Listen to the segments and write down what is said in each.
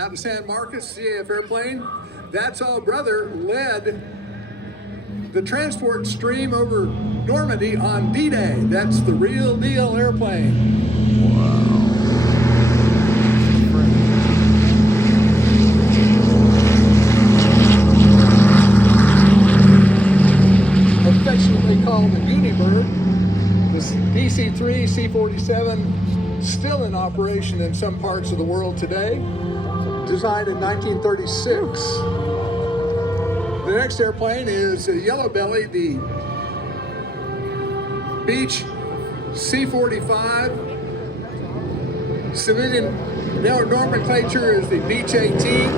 out of San Marcos, CAF airplane. That's All Brother led the transport stream over Normandy on D-Day. That's the real deal airplane. Affectionately called the Goonie Bird. This DC-3 C-47 still in operation in some parts of the world today. Designed in 1936. The next airplane is a Yellow Belly, the Beech C-45. Civilian nomenclature is the Beech 18.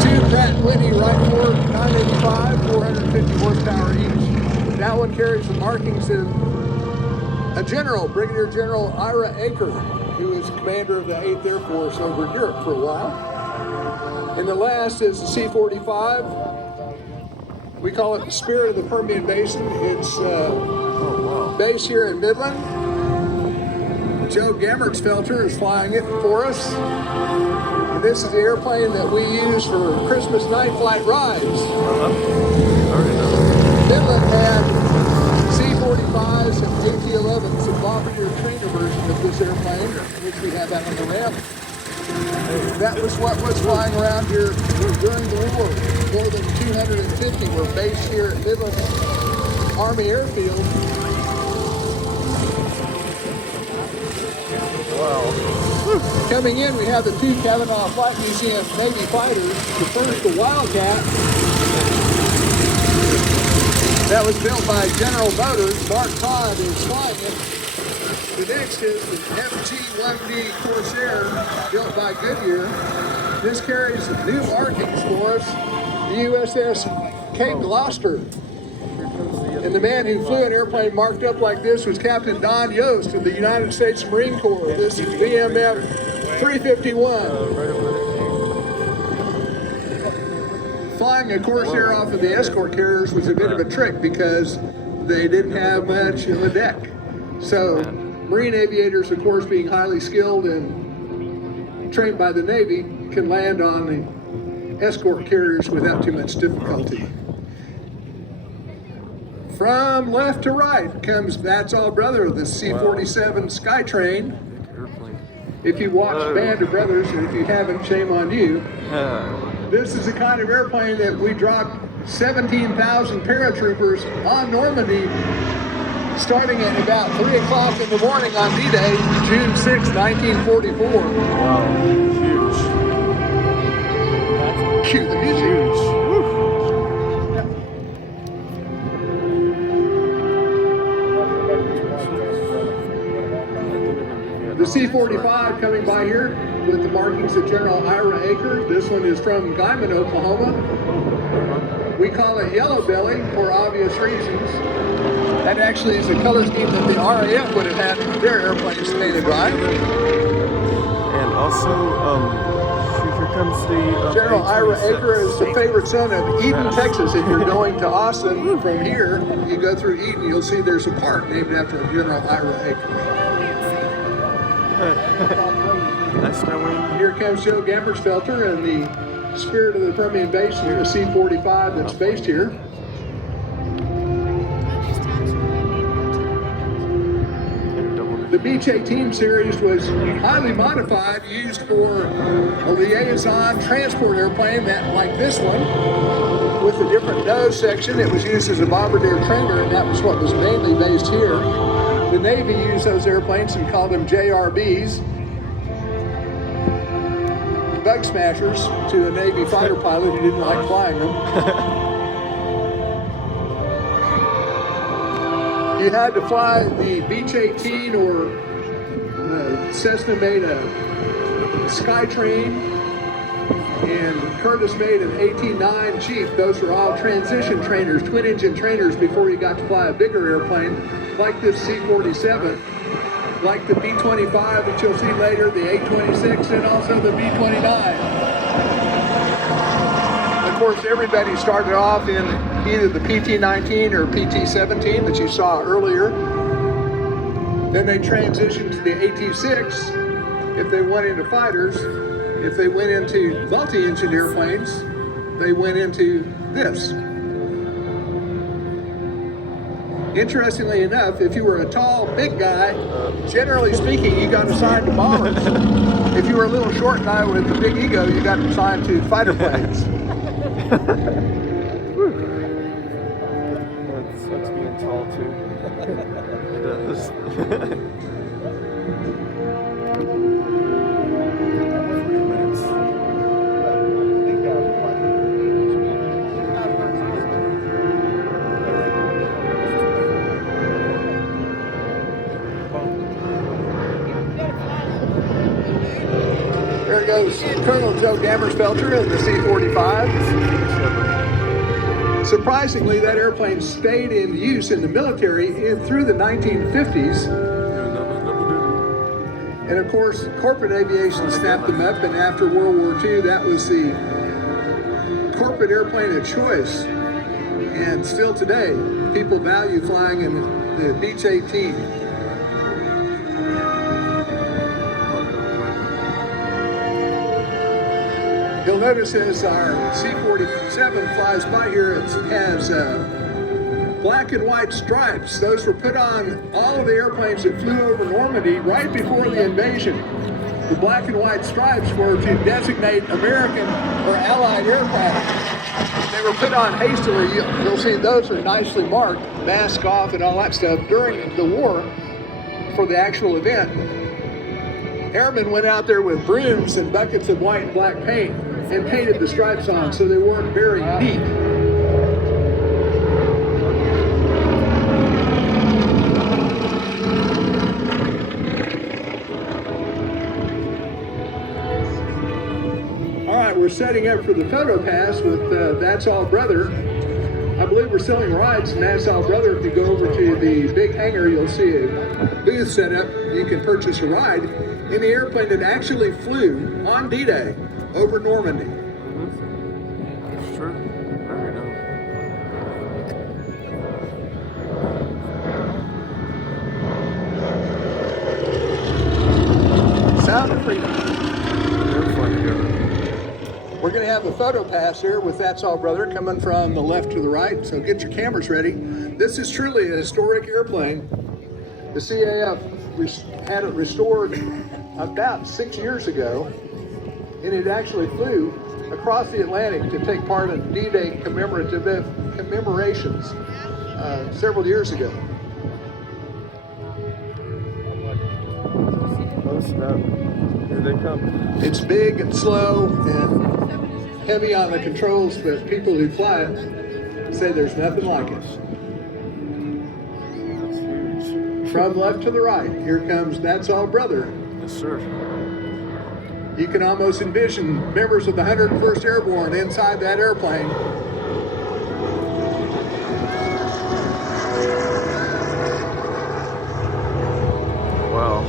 Two Pratt & Whitney Wright Ford 985, 450 horsepower each. That one carries the markings of a general, Brigadier General Ira Aker, who was commander of the 8th Air Force over in Europe for a while. And the last is the C-45. We call it the Spirit of the Permian Basin. It's based here in Midland. Joe Gammertsfelter is flying it for us. And this is the airplane that we use for Christmas night flight rides. Midland had C-45s and AT-11s, a bombardier trainer version of this airplane, which we have out on the ramp. That was what was flying around here during the war. More than 250 were based here at Midland Army Airfield. Wow. Coming in, we have the two Kavanaugh Flight Museum Navy fighters. The first, the Wildcat. That was built by General Motors. Mark Todd is flying it. The next is the FG-1D Corsair, built by Goodyear. This carries new markings for us. The USS Cape Gloucester. And the man who flew an airplane marked up like this was Captain Don Yost of the United States Marine Corps. This is VMF 351. Flying a Corsair off of the escort carriers was a bit of a trick because they didn't have much in the deck. So Marine aviators, of course, being highly skilled and trained by the Navy, can land on the escort carriers without too much difficulty. From left to right comes That's All Brother, the C-47 Skytrain. If you watch Band of Brothers, and if you haven't, shame on you. This is the kind of airplane that we dropped 17,000 paratroopers on Normandy starting at about 3 o'clock in the morning on D-Day, June 6, 1944. Wow, huge. Cue the music. Huge. The C-45 coming by here with the markings of General Ira Aker. This one is from Guyman, Oklahoma. We call it Yellow Belly for obvious reasons. That actually is the color scheme that the RAF would have had their airplanes painted right. And also, here comes the General Ira Aker is the favorite son of Eden, Texas. If you're going to Austin from here, you go through Eden, you'll see there's a park named after General Ira Aker. Nice knowing. Here comes Joe Gammertsfelter and the Spirit of the Permian Basin, a C-45 that's based here. The Beech 18 series was highly modified, used for a liaison transport airplane that, like this one, with a different nose section. It was used as a bombardier trainer, and that was what was mainly based here. The Navy used those airplanes and called them JRBs, bug smashers, to a Navy fighter pilot who didn't like flying them. You had to fly the Beech 18 or Cessna made a Skytrain, and Curtiss made an 18-9 Chief. Those were all transition trainers, twin engine trainers before you got to fly a bigger airplane like this C-47, like the B-25 that you'll see later, the A-26, and also the B-29. Of course, everybody started off in either the PT-19 or PT-17 that you saw earlier. Then they transitioned to the AT-6 if they went into fighters. If they went into multi-engine airplanes, they went into this. Interestingly enough, if you were a tall, big guy, generally speaking, you got assigned to bombers. If you were a little short guy with a big ego, you got assigned to fighter planes. Well, it sucks being tall too. It does. There goes Colonel Joe Gammersfelter in the C-45. Surprisingly, that airplane stayed in use in the military through the 1950s. And of course, corporate aviation snapped them up, and after World War II, that was the corporate airplane of choice. And still today, people value flying in the Beech 18. You'll notice as our C-47 flies by here, it has black and white stripes. Those were put on all of the airplanes that flew over Normandy right before the invasion. The black and white stripes were to designate American or Allied aircraft. They were put on hastily. You'll see those are nicely marked, mask off and all that stuff during the war for the actual event. Airmen went out there with brooms and buckets of white and black paint and painted the stripes on so they weren't very neat. All right, we're setting up for the photo pass with That's All Brother. I believe we're selling rides in That's All Brother. If you go over to the big hangar, you'll see a booth set up. You can purchase a ride in the airplane that actually flew on D-Day over Normandy. It's true. Very nice. Sound of freedom. They're fun together. We're going to have a photo pass here with That's All Brother coming from the left to the right, so get your cameras ready. This is truly a historic airplane. The CAF had it restored about 6 years ago, and it actually flew across the Atlantic to take part in D-Day commemorations several years ago. Oh snap. Here they come. It's big and slow and heavy on the controls, but people who fly it say there's nothing like it. That's huge. From left to the right, here comes That's All Brother. Yes, sir. You can almost envision members of the 101st Airborne inside that airplane. Wow.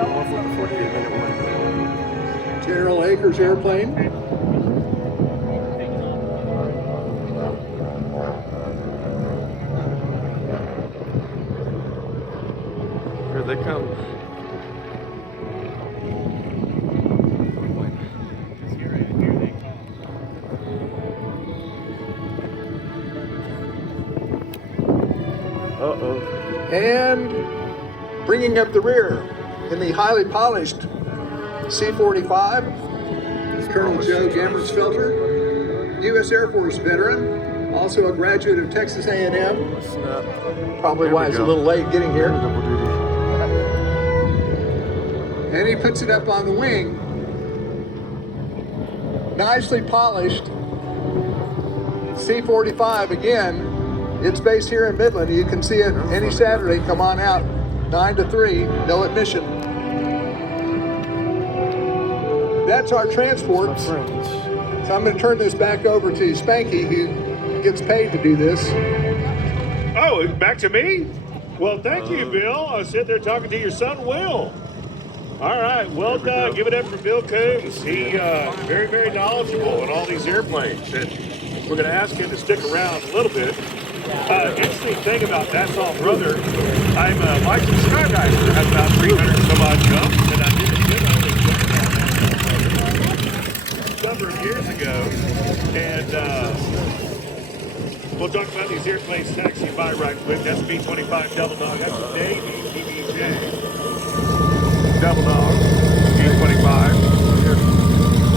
Off with the 48-minute one. General Akers airplane. Here they come. Uh-oh. And bringing up the rear in the highly polished C-45 is Colonel Joe Gammersfelter, U.S. Air Force veteran, also a graduate of Texas A&M. Snap. Probably There why we he's a go. little late getting here. Double duty. And he puts it up on the wing. Nicely polished C-45 again. It's based here in Midland. You can see it any Saturday. Come on out, 9 to 3, no admission. That's our transports. My friends. So I'm going to turn this back over to Spanky, who gets paid to do this. Oh, back to me? Well, thank you, Bill. I was sitting there talking to your son, Will. All right, well There we done. go. Give it up for Bill Coombs. He very, very knowledgeable in all these airplanes. And we're going to ask him to stick around a little bit Interesting thing about That's All Brother, I'm a licensed skydiver that has about 300 some odd jumps, and I did a number of years ago, and we'll talk about these airplanes taxiing by right quick. That's B-25 Double Dog. That's a Navy DBJ Double Dog, B-25.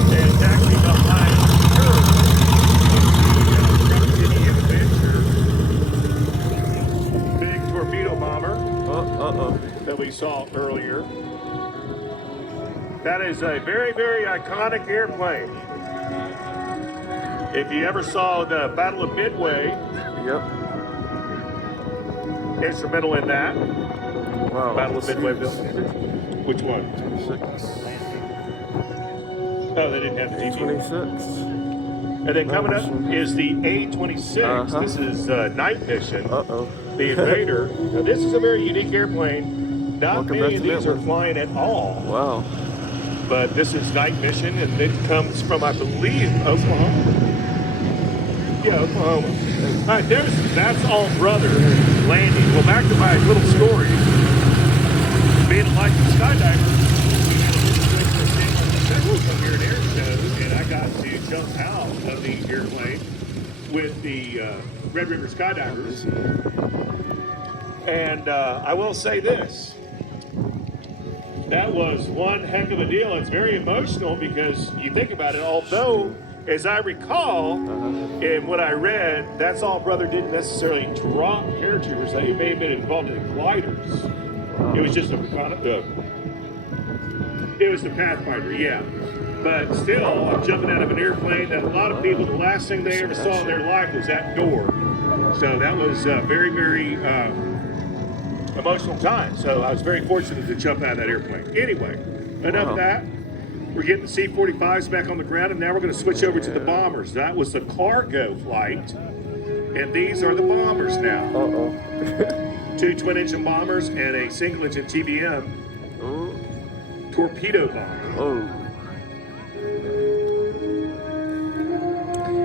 And taxiing behind her is the Adventure big torpedo bomber that we saw earlier. That is a very, very iconic airplane. If you ever saw the Battle of Midway, Yep. instrumental in that. Wow. Battle of Midway, Bill. Which one? 26. Oh, they didn't have the TV. 26. And then coming up is the A-26. This is Night Mission. The Invader. Now, this is a very unique airplane. Not many of these are flying at all. Wow. But this is Night Mission, and it comes from, I believe, Oklahoma. Yeah, Oklahoma. All right, That's All Brother landing. Well, back to my little story. Being a licensed skydiver, here at Airsho, and I got to jump out of the airplane with the Red River Skydivers. And I will say this. That was one heck of a deal. It's very emotional because you think about it, although, as I recall, in what I read, That's All Brother didn't necessarily drop paratroopers. He may have been involved in gliders. It was just it was the Pathfinder, yeah. But still, I'm jumping out of an airplane that a lot of people, the last thing they ever saw in their life was that door. So that was very, very emotional time. So I was very fortunate to jump out of that airplane. Anyway, enough of that. We're getting the C-45s back on the ground, and now we're going to switch over to the bombers. That was the cargo flight, and these are the bombers now. Two twin-engine bombers and a single-engine TBM torpedo bomber.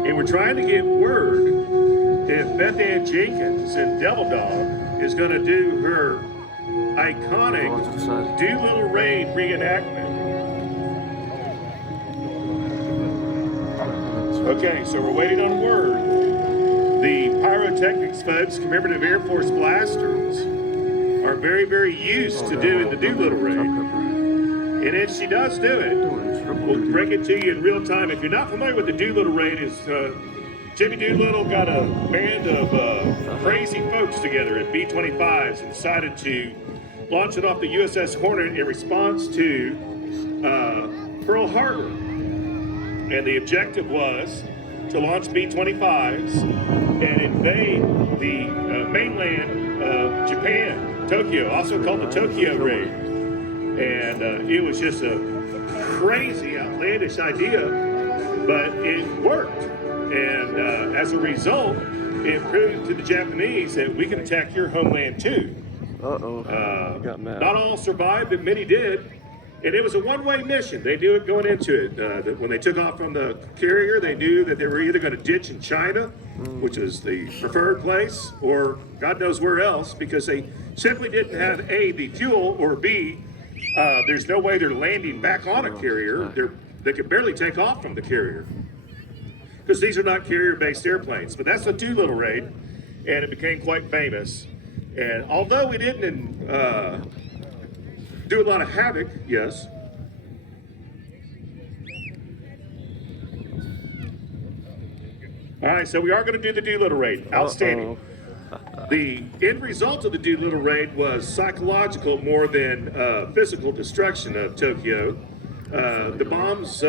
And we're trying to get word if Beth Ann Jenkins in Devil Dog is going to do her iconic Doolittle Raid reenactment. Okay, so we're waiting on word. The pyrotechnics folks, commemorative Air Force blasters, are very, very used to doing the Doolittle Raid. And if she does do it, we'll bring it to you in real time. If you're not familiar with the Doolittle Raid, is Jimmy Doolittle got a band of crazy folks together at B-25s and decided to launch it off the USS Hornet in response to Pearl Harbor. And the objective was to launch B-25s and invade the mainland of Japan, Tokyo, also called the Tokyo Raid. And it was just a crazy, outlandish idea, but it worked. And as a result, it proved to the Japanese that we can attack your homeland too. Got mad. Not all survived, but many did. And it was a one-way mission. They knew it going into it. When they took off from the carrier, they knew that they were either going to ditch in China, which is the preferred place, or God knows where else, because they simply didn't have A, the fuel, or B, there's no way they're landing back on a carrier. They could barely take off from the carrier, because these are not carrier-based airplanes. But that's the Doolittle Raid, and it became quite famous. And although we didn't do a lot of havoc, yes. All right, so we are going to do the Doolittle Raid. Outstanding. The end result of the Doolittle Raid was psychological more than physical destruction of Tokyo. The bombs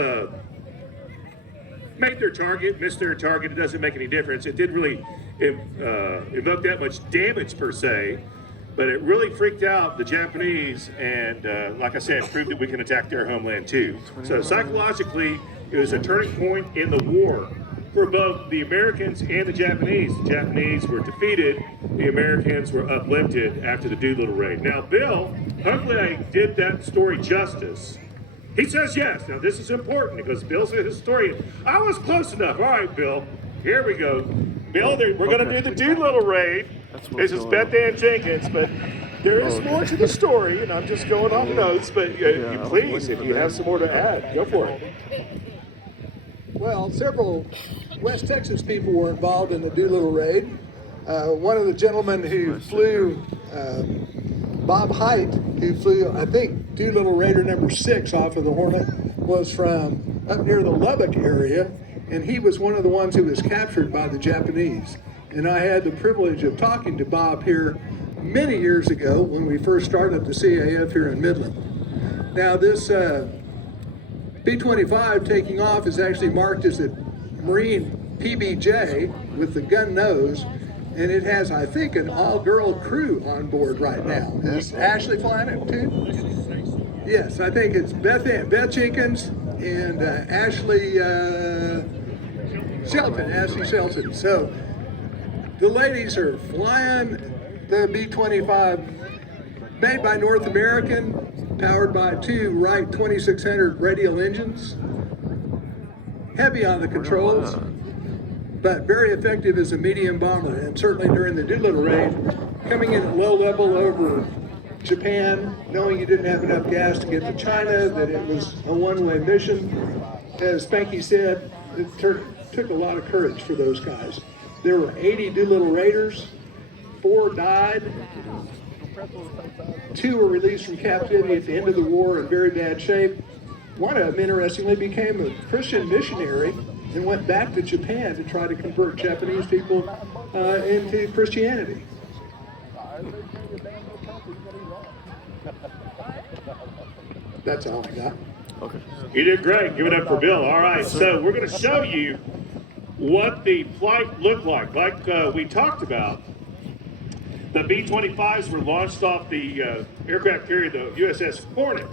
made their target, missed their target. It doesn't make any difference. It didn't really evoke that much damage per se. But it really freaked out the Japanese, and like I said, it proved that we can attack their homeland too. So psychologically, it was a turning point in the war for both the Americans and the Japanese. The Japanese were defeated, the Americans were uplifted after the Doolittle Raid. Now, Bill, hopefully I did that story justice. He says yes. Now, this is important because Bill's a historian. I was close enough. All right, Bill, here we go. Bill, we're going to do the Doolittle raid. This is Beth Ann Jenkins, but there is more to the story, and I'm just going off notes. But please, if you have some more to add, go for it. Well, several West Texas people were involved in the Doolittle raid. One of the gentlemen who flew, Bob Height, who flew, I think, Doolittle Raider number 6 off of the Hornet, was from up near the Lubbock area, and he was one of the ones who was captured by the Japanese. And I had the privilege of talking to Bob here many years ago when we first started the CAF here in Midland. Now this B-25 taking off is actually marked as a Marine PBJ with the gun nose, and it has, I think, an all-girl crew on board right now. Is Ashley flying it too? Yes, I think it's Beth Jenkins and Ashley Shelton. So the ladies are flying the B-25, made by North American, powered by 2 Wright 2600 radial engines. Heavy on the controls, but very effective as a medium bomber. And certainly during the Doolittle raid, coming in at low level over Japan, knowing you didn't have enough gas to get to China, that it was a one-way mission. As Spanky said, it took a lot of courage for those guys. There were 80 Doolittle Raiders, 4 died, 2 were released from captivity at the end of the war in very bad shape. One of them, interestingly, became a Christian missionary and went back to Japan to try to convert Japanese people into Christianity. That's all I got. Okay. You did great. Give it up for Bill. All right, so we're going to show you what the flight looked like. Like we talked about, the B-25s were launched off the aircraft carrier, the USS Hornet.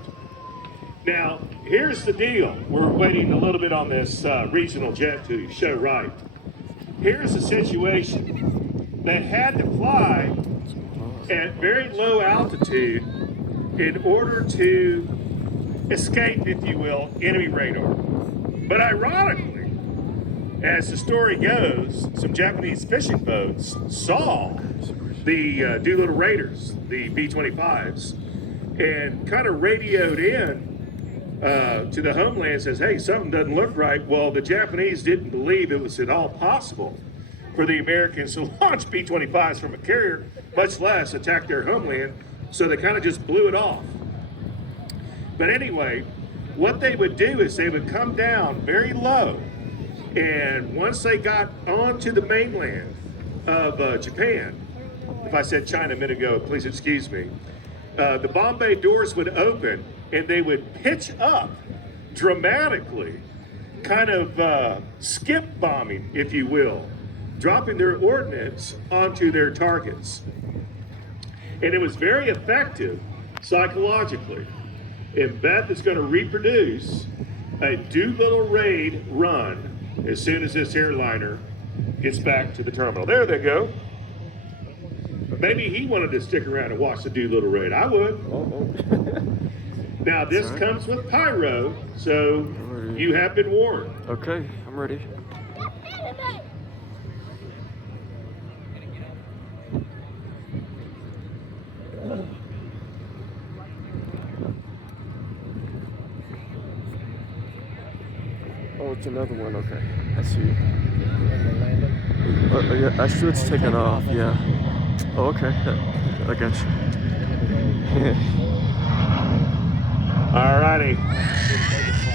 Now, here's the deal. We're waiting a little bit on this regional jet to show right. Here's the situation. They had to fly at very low altitude in order to escape, if you will, enemy radar. But ironically, as the story goes, some Japanese fishing boats saw the Doolittle Raiders, the B-25s, and kind of radioed in to the homeland, says, hey, something doesn't look right. Well, the Japanese didn't believe it was at all possible for the Americans to launch B-25s from a carrier, much less attack their homeland, so they kind of just blew it off. But anyway, what they would do is they would come down very low, and once they got onto the mainland of Japan, if I said China a minute ago, please excuse me, the bomb bay doors would open and they would pitch up dramatically, kind of skip bombing, if you will, dropping their ordnance onto their targets. And it was very effective psychologically. And Beth is going to reproduce a Doolittle raid run as soon as this airliner gets back to the terminal. There they go. Maybe he wanted to stick around and watch the Doolittle raid. I would. Now, this comes with pyro, so you have been warned. Okay, I'm ready. Oh, it's another one. Okay, I see. Yeah, actually, it's taken off. Yeah. Oh, okay. I got you. All righty.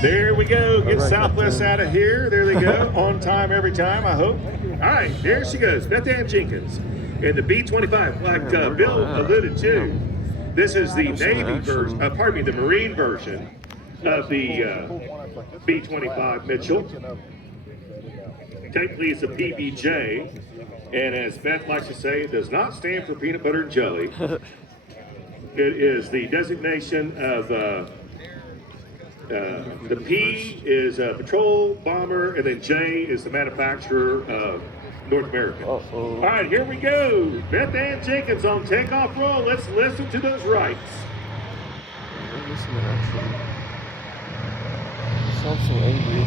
There we go. Get right, Southwest out of here. There they go. On time every time, I hope. All right, there she goes. Beth Ann Jenkins in the B-25. Like Bill alluded to, this is the Navy version, the Marine version of the B-25 Mitchell. Technically, it's a PBJ, and as Beth likes to say, it does not stand for peanut butter and jelly. It is the designation of the P is a patrol bomber, and then J is the manufacturer of North American. All right, here we go. Beth Ann Jenkins on takeoff roll. Let's listen to those rights. Listen, actually. Sounds so angry.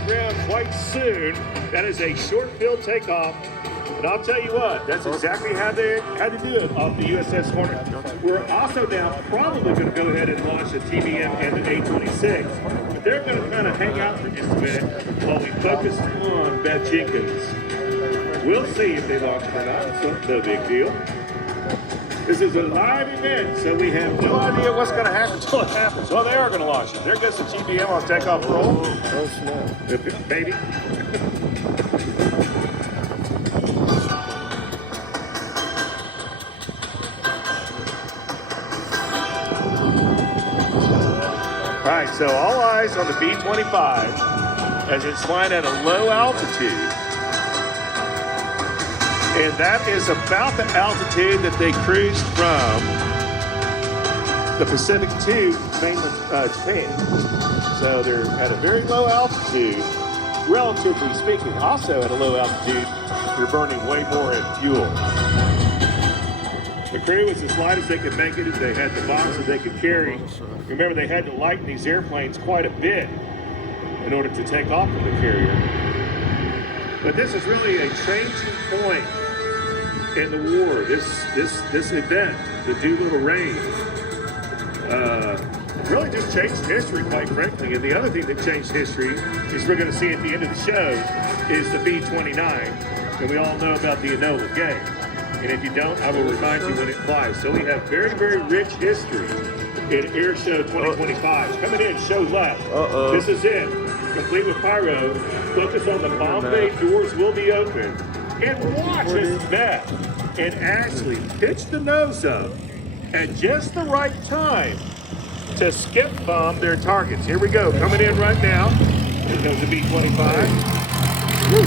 the ground quite soon. That is a short field takeoff. And I'll tell you what, that's exactly how they had to do it off the USS Hornet. We're also now probably going to go ahead and launch a TBM and an A-26. But they're going to kind of hang out for just a minute while we focus on Beth Jenkins. We'll see if they launch it or not. It's no big deal. This is a live event, so we have no idea what's going to happen until it happens. Well, they are going to launch it. There goes the TBM on takeoff roll. Oh, snap. Baby. All right, so all eyes on the B-25 as it's flying at a low altitude. And that is about the altitude that they cruised from the Pacific to mainland Japan. So they're at a very low altitude, relatively speaking. Also at a low altitude, they're burning way more in fuel. The crew was as light as they could make it. They had the box that they could carry. Remember, they had to lighten these airplanes quite a bit in order to take off from the carrier. But this is really a changing point in the war. This event, the Doolittle Rain, really just changed history, quite frankly. And the other thing that changed history is we're going to see at the end of the show is the B-29, and we all know about the Enola Gay. And if you don't, I will remind you when it flies. So we have very, very rich history in Airsho 2025. Coming in, show left. This is it. Complete with pyro. Focus on the bomb bay. Doors will be open. And watch as Beth and Ashley pitch the nose up at just the right time to skip bomb their targets. Here we go. Coming in right now. Here goes the B-25. Woo.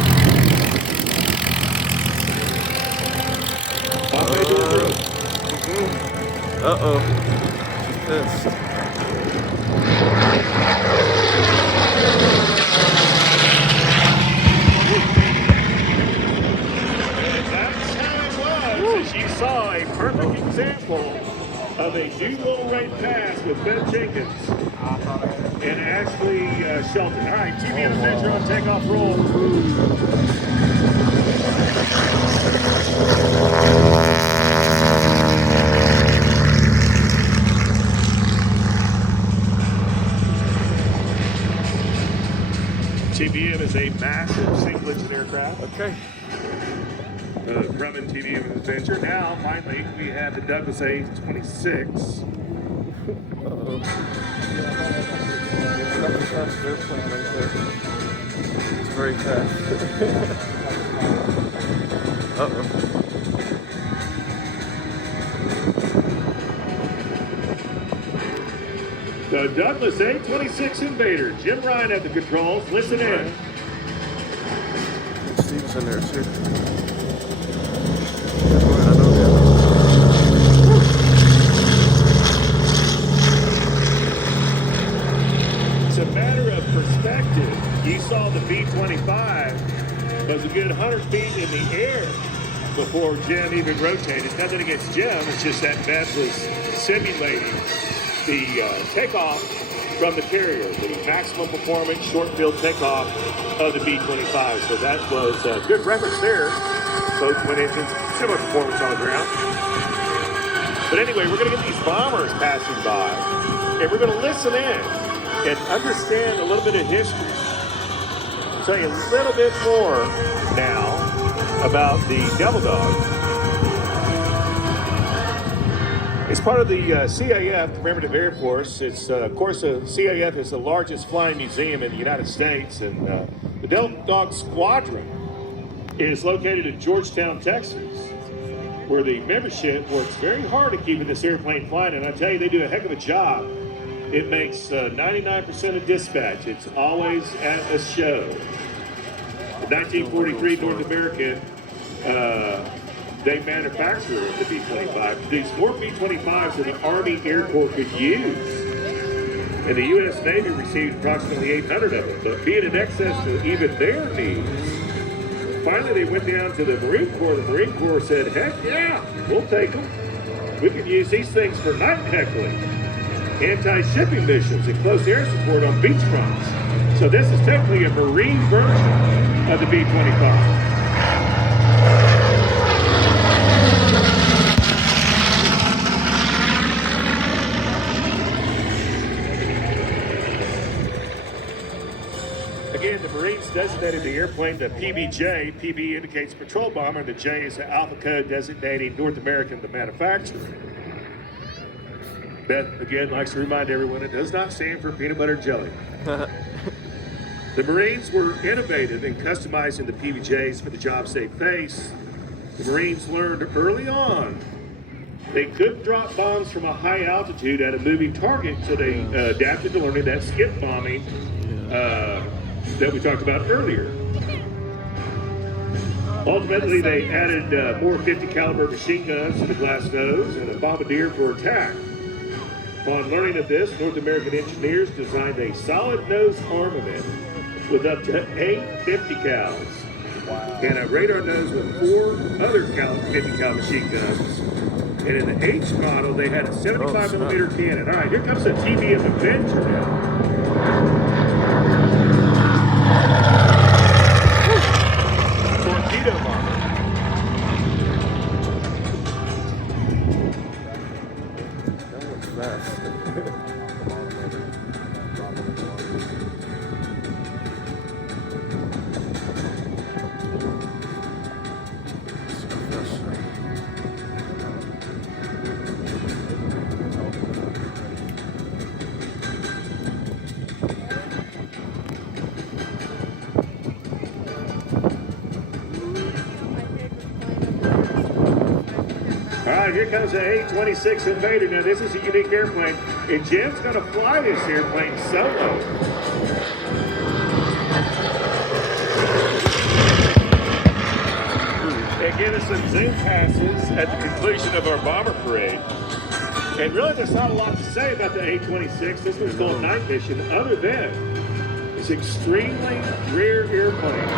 Uh-oh. She's pissed. That's how it was. As you saw a perfect example of a Doolittle Rain pass with Beth Jenkins and Ashley Shelton. All right, TBM Adventure on takeoff roll. TBM is a massive single-engine aircraft. Okay. Grumman TBM Adventure. Now, finally, we have the Douglas A-26. Uh-oh. That's a fast airplane right there. It's very fast. Uh-oh. The Douglas A-26 Invader. Jim Ryan at the controls. Listen in. Steve's in there too. It's a matter of perspective. You saw the B-25 was a good 100 feet in the air before Jim even rotated. Nothing against Jim. It's just that Beth was simulating the takeoff from the carrier, the maximum performance short field takeoff of the B-25. So that was a good reference there. Both twin engines, similar performance on the ground. But anyway, we're going to get these bombers passing by, and we're going to listen in and understand a little bit of history. I'll tell you a little bit more now about the Devil Dog. It's part of the CAF, Commemorative Air Force. It's, of course, the CAF is the largest flying museum in the United States, and the Devil Dog Squadron is located in Georgetown, Texas, where the membership works very hard at keeping this airplane flying, and I tell you, they do a heck of a job. It makes 99% of dispatch. It's always at a show. The 1943 North American, they manufacture the B-25. These 4 B-25s that the Army Air Corps could use. And the U.S. Navy received approximately 800 of them. But being in excess to even their needs, finally they went down to the Marine Corps. The Marine Corps said, heck yeah, we'll take them. We can use these things for night heckling, anti-shipping missions, and close air support on beachfronts. So this is technically a Marine version of the B-25. Again, the Marines designated the airplane the PBJ. PB indicates patrol bomber. The J is the alpha code designating North American, the manufacturer. Beth, again, likes to remind everyone it does not stand for peanut butter and jelly. The Marines were innovative in customizing the PBJs for the jobs they face. The Marines learned early on they could drop bombs from a high altitude at a moving target, so they adapted to learning that skip bombing that we talked about earlier. Ultimately, they added more 50 caliber machine guns to the glass nose and a bombardier for attack. Upon learning of this, North American engineers designed a solid nose armament with up to 8 50 cals and a radar nose with 4 other 50 cal machine guns. And in the H model, they had a 75 millimeter cannon. All right, here comes the TBM Avenger now. Torpedo bomber. That looks fast. All right, here comes the A-26 Invader. Now, this is a unique airplane, and Jim's going to fly this airplane solo. And give us some Zoom passes at the conclusion of our bomber parade. And really, there's not a lot to say about the A-26. This one's called Night Mission, other than it's extremely rare airplane.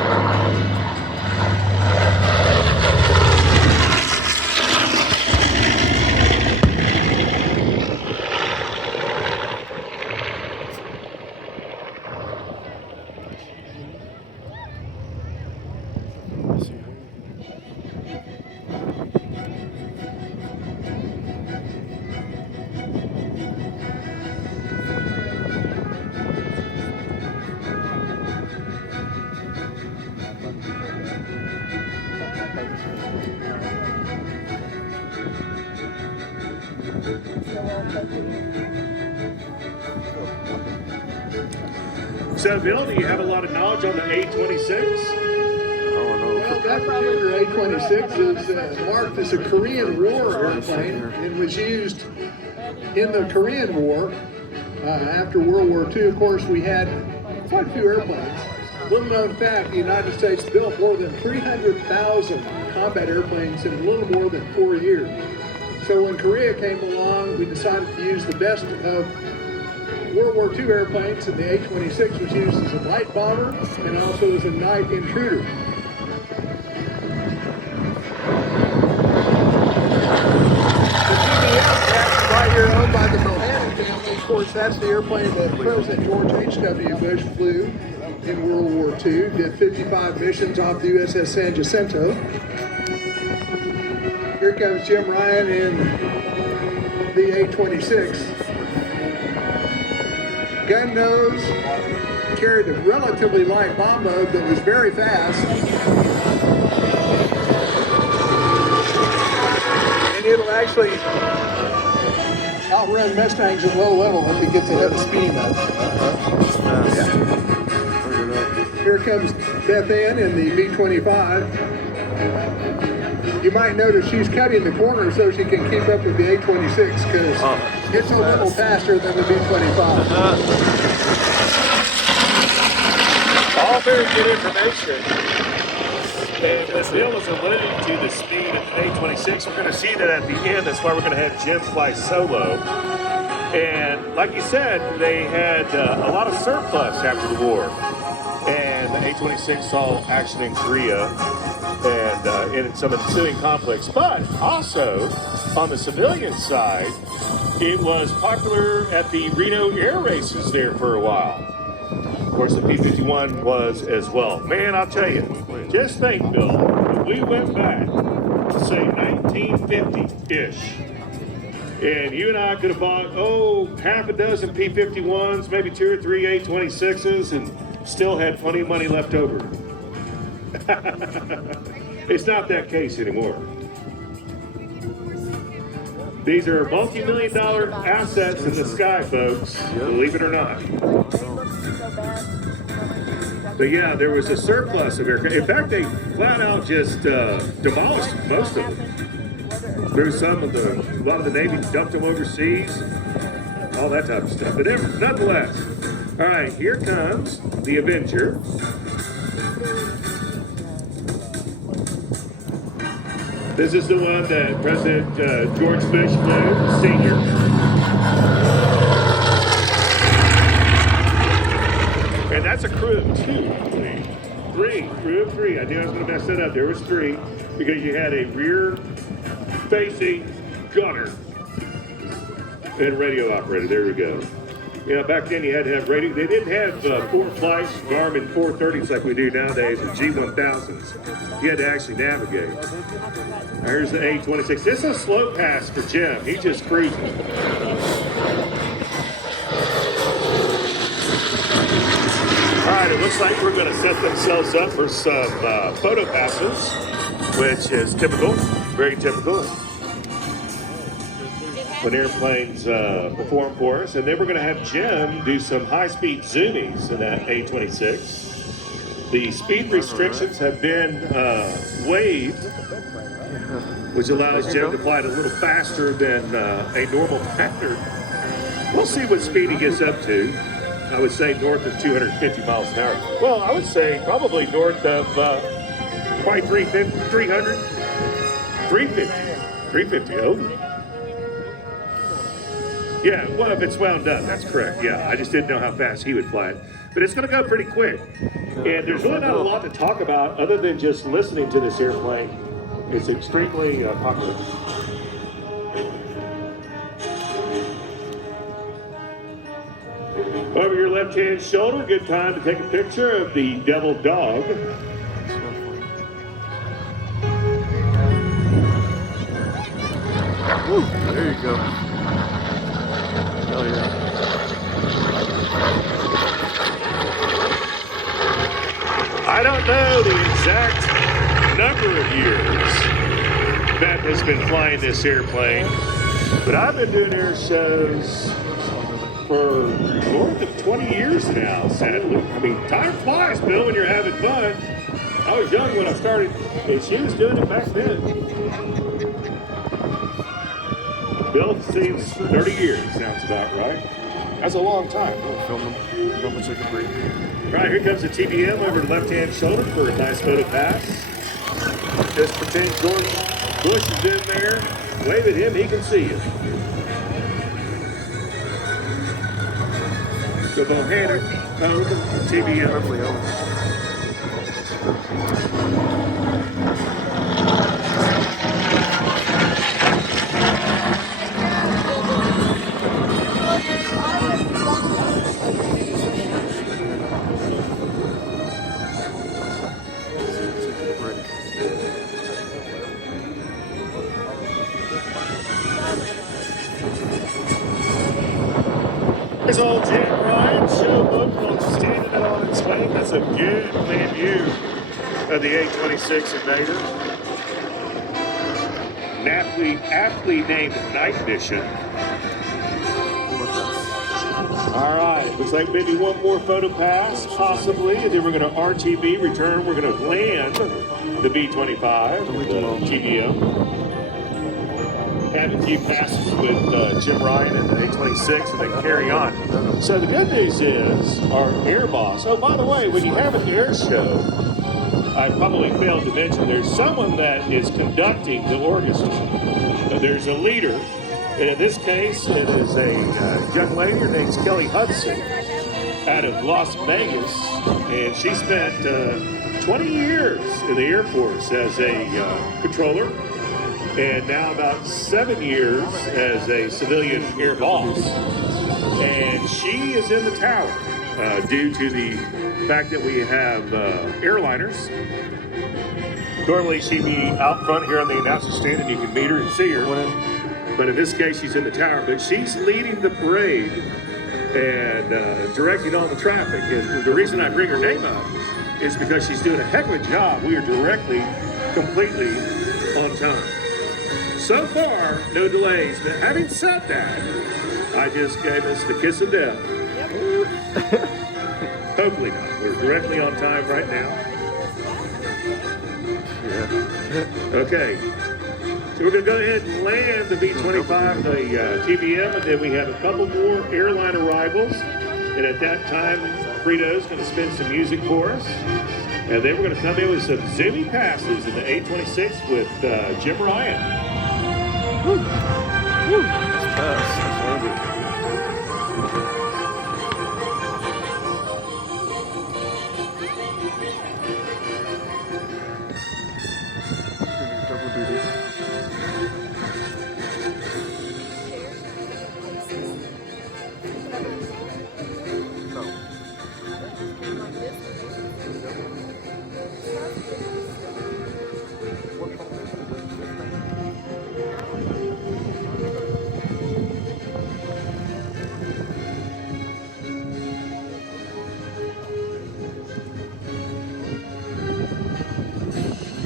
So, Bill, do you have a lot of knowledge on the A-26? Well, that particular A-26 is marked as a Korean War airplane and was used in the Korean War after World War II. Of course, we had quite a few airplanes. Little known fact, the United States built more than 300,000 combat airplanes in a little more than 4 years. So when Korea came along, we decided to use the best of World War II airplanes, and the A-26 was used as a night bomber and also as a night intruder. The TBM, right here, owned by the Bohannon family. Of course, that's the airplane that President George H.W. Bush flew in World War II. Did 55 missions off the USS San Jacinto. Here comes Jim Ryan in the A-26. Gun nose, carried a relatively light bomb mode that was very fast. And it'll actually outrun Mustangs at low level if it gets ahead of speed. Yeah. Here comes Beth Ann in the B-25. You might notice she's cutting the corner so she can keep up with the A-26 because it's a little faster than the B-25. All very good information. And as Bill was alluding to the speed of the A-26, we're going to see that at the end. That's why we're going to have Jim fly solo. And like you said, they had a lot of surplus after the war. And the A-26 saw action in Korea and in some ensuing conflicts. But also, on the civilian side, it was popular at the Reno air races there for a while. course, the P-51 was as well. Man, I'll tell you, just think, Bill, if we went back to, say, 1950-ish, and you and I could have bought, half a dozen P-51s, maybe 2 or 3 A-26s, and still had plenty of money left over. It's not that case anymore. These are multi-million-dollar assets in the sky, folks, believe it or not. But yeah, there was a surplus of aircraft. In fact, they flat out just demolished most of them. There's a lot of the Navy dumped them overseas, all that type of stuff. But nonetheless, all right, here comes the Avenger. This is the one that President George Bush flew, Sr. And that's a crew of 2, crew of 3. I knew I was going to mess that up. There was 3 because you had a rear-facing gunner and radio operator. There we go. You know, back then you had to have radio. They didn't have Ford Flights, Garmin 430s like we do nowadays, or G1000s. You had to actually navigate. Now, here's the A-26. This is a slow pass for Jim. He's just cruising. All right, it looks like we're going to set themselves up for some photo passes, which is typical, very typical when airplanes perform for us. And then we're going to have Jim do some high-speed zoomies in that A-26. The speed restrictions have been waived, which allows Jim to fly it a little faster than a normal pattern. We'll see what speed he gets up to. I would say north of 250 miles an hour. Well, I would say probably north of probably 350, 300, 350 over. Yeah, well, if it's wound up, that's correct. Yeah, I just didn't know how fast he would fly it. But it's going to go pretty quick. And there's really not a lot to talk about other than just listening to this airplane. It's extremely popular. Over your left-hand shoulder, good time to take a picture of the devil dog. Woo, there you go. Hell yeah. I don't know the exact number of years Beth has been flying this airplane, but I've been doing air shows for more than 20 years now, sadly. I mean, time flies, Bill, when you're having fun. I was young when I started, and she was doing it back then. Bill, seems 30 years, sounds about right. That's a long time. Film them. Film them so you can breathe. Right, here comes the TBM over the left-hand shoulder for a nice photo pass. Just pretend George Bush is in there. Wave at him, he can see you. The Bohannon over TBM. Perfectly over. There's old Jim Ryan, showboat standing on its wing. That's a good clean view of the A-26 Invader. Aptly named Night Mission. All right, looks like maybe one more photo pass, possibly, and then we're going to RTB return. We're going to land the B-25, the TBM. Have a few passes with Jim Ryan and the A-26, and then carry on. So the good news is our air boss. Oh, by the way, when you have an air show, I probably failed to mention there's someone that is conducting the orchestra. There's a leader, and in this case, it is a young lady. Her name's Kelly Hudson, out of Las Vegas, and she spent 20 years in the Air Force as a controller, and now about 7 years as a civilian air boss. And she is in the tower. due to the fact that we have airliners. Normally she'd be out front here on the announcer stand and you can meet her and see her. But in this case, she's in the tower. But she's leading the parade and directing all the traffic. And the reason I bring her name up is because she's doing a heck of a job. We are completely on time. So far, no delays. But having said that, I just gave us the kiss of death. Hopefully not. We're directly on time right now. Okay. So we're going to go ahead and land the B-25, the TBM, and then we have a couple more airline arrivals. And at that time, Frito's going to spin some music for us. And then we're going to come in with some zoomy passes in the 826 with Jim Ryan. Woo. Woo. That's fast. That's lovely. Double duty.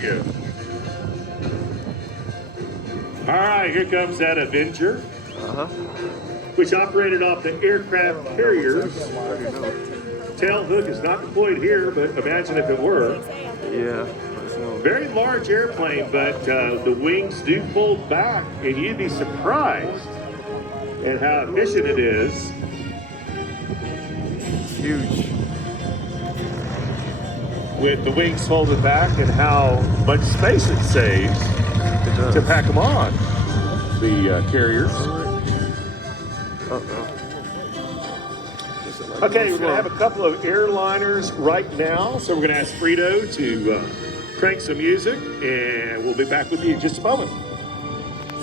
Yeah. All right, here comes that Avenger, which operated off the aircraft carriers. Tail hook is not deployed here, but imagine if it were. Yeah. Very large airplane, but the wings do fold back, and you'd be surprised at how efficient it is. It's huge. With the wings folded back and how much space it saves to pack them on, the carriers. Okay, we're going to have a couple of airliners right now, so we're going to ask Frito to crank some music, and we'll be back with you in just a moment.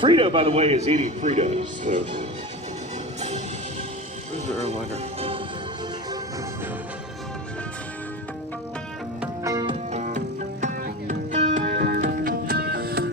Frito, by the way, is eating Fritos. So. Where's the airliner?